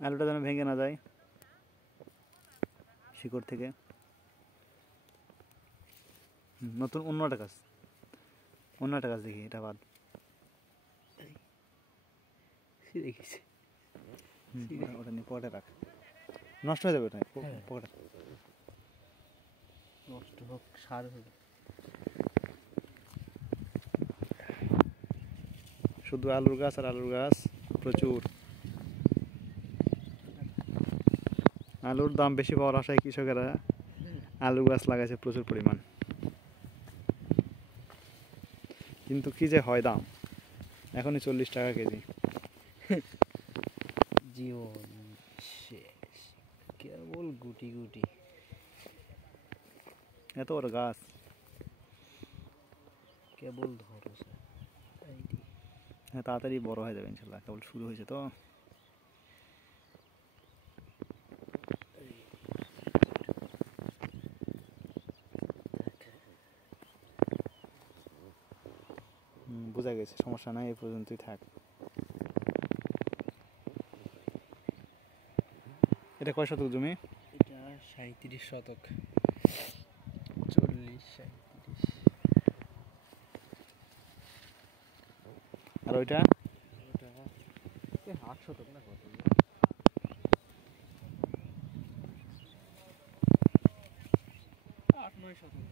আলুটা যেন ভেঙে না যায় শিকড় থেকে। নতুন অন্য একটা গাছ দেখি, এটা বাদ। ওটা নিয়ে পটে রাখ, নষ্ট হয়ে যাবে ওটা, পটে নষ্ট হোক, সার হবে। শুধু আলুর গাছ আর আলুর গাছ প্রচুর। আলুর দাম বেশি পাওয়ার আশায় কৃষকেরা আলু গাছ লাগাইছে প্রচুর পরিমাণ, কিন্তু কি যে হয় দাম, এখনই 40 টাকা কেজি। জীবন শেষ, কেবল গুটি গুটি। এত বড় গাছ, কেবল ধরো হ্যাঁ তাড়াতাড়ি বড় হয়ে যাবে ইনশাল্লাহ, কেবল শুরু হয়েছে তো। বোঝা গেছে, সমস্যা নাই, এই পর্যন্তই থাক। এটা কয় শতক জমি? এটা 37 শতক, 40-37। আর ওইটা? ওটা 8 শতক না কত, 8-9 শতক।